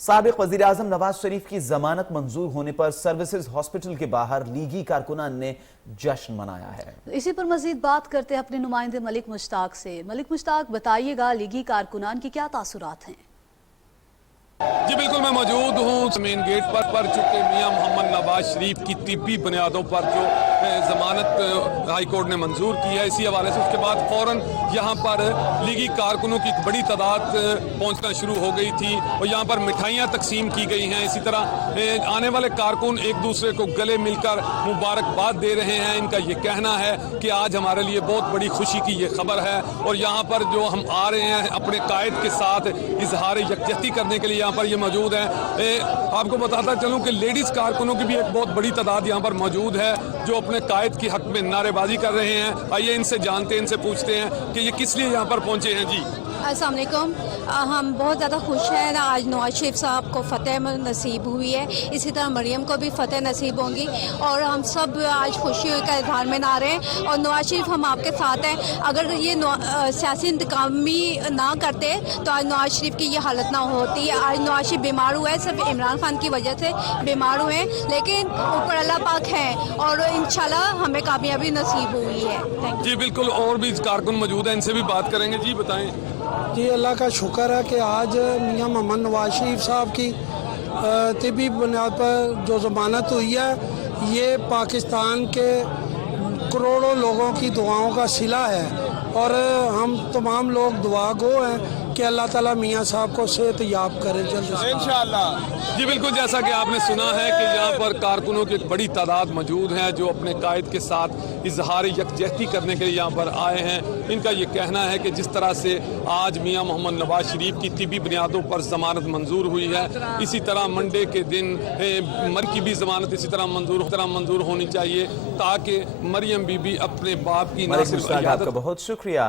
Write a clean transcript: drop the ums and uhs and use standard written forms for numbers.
سابق وزیر اعظم نواز شریف کی ضمانت منظور ہونے پر سروسز ہاسپٹل کے باہر لیگی کارکنان نے جشن منایا ہے۔ اسی پر مزید بات کرتے ہیں اپنے نمائندے ملک مشتاق سے۔ ملک مشتاق، بتائیے گا لیگی کارکنان کی کیا تاثرات ہیں؟ جی بالکل، میں موجود ہوں مین گیٹ پر چونکہ میاں محمد نواز شریف کی طبی بنیادوں پر جو ضمانت ہائی کورٹ نے منظور کی ہے، اسی حوالے سے اس کے بعد فوراً یہاں پر لیگی کارکنوں کی ایک بڑی تعداد پہنچنا شروع ہو گئی تھی اور یہاں پر مٹھائیاں تقسیم کی گئی ہیں۔ اسی طرح آنے والے کارکن ایک دوسرے کو گلے مل کر مبارکباد دے رہے ہیں۔ ان کا یہ کہنا ہے کہ آج ہمارے لیے بہت بڑی خوشی کی یہ خبر ہے اور یہاں پر جو ہم آ رہے ہیں اپنے قائد کے ساتھ اظہار یکجہتی کرنے کے لیے یہاں پر یہ موجود ہیں۔ آپ کو بتاتا چلوں کہ لیڈیز کارکنوں کی بھی ایک بہت بڑی تعداد یہاں پر موجود ہے جو اپنے قائد کی حق میں نعرے بازی کر رہے ہیں۔ آئیے ان سے جانتے ہیں، ان سے پوچھتے ہیں کہ یہ کس لیے یہاں پر پہنچے ہیں۔ جی السلام علیکم، ہم بہت زیادہ خوش ہیں۔ آج نواز شریف صاحب کو فتح نصیب ہوئی ہے، اسی طرح مریم کو بھی فتح نصیب ہوں گی اور ہم سب آج خوشی کا اظہار میں نہ رہے ہیں اور نواز شریف ہم آپ کے ساتھ ہیں۔ اگر یہ سیاسی انتقامی نہ کرتے تو آج نواز شریف کی یہ حالت نہ ہوتی۔ آج نواز شریف بیمار ہوا ہے، صرف عمران خان کی وجہ سے بیمار ہوئے ہیں، لیکن اوپر اللہ پاک ہیں اور انشاءاللہ ہمیں کامیابی نصیب ہوئی ہے۔ جی بالکل، اور بھی کارکن موجود ہیں، ان سے بھی بات کریں گے۔ جی بتائیں۔ جی اللہ کا شکر ہے کہ آج میاں محمد نواز شریف صاحب کی طبی بنیاد پر جو ضمانت ہوئی ہے، یہ پاکستان کے کروڑوں لوگوں کی دعاؤں کا صلہ ہے اور ہم تمام لوگ دعا گو ہیں کہ اللہ تعالیٰ میاں صاحب کو صحت یاب کرے جلد سے انشاءاللہ۔ جی بالکل، جیسا کہ آپ نے سنا ہے کہ یہاں پر کارکنوں کی ایک بڑی تعداد موجود ہیں جو اپنے قائد کے ساتھ اظہار یکجہتی کرنے کے لیے یہاں پر آئے ہیں۔ ان کا یہ کہنا ہے کہ جس طرح سے آج میاں محمد نواز شریف کی طبی بنیادوں پر ضمانت منظور ہوئی ہے، اسی طرح منڈے کے دن کی بھی ضمانت اسی طرح منظور ہونی چاہیے تاکہ مریم بی بی اپنے باپ کی ملک مشتاق، آپ کا بہت شکریہ۔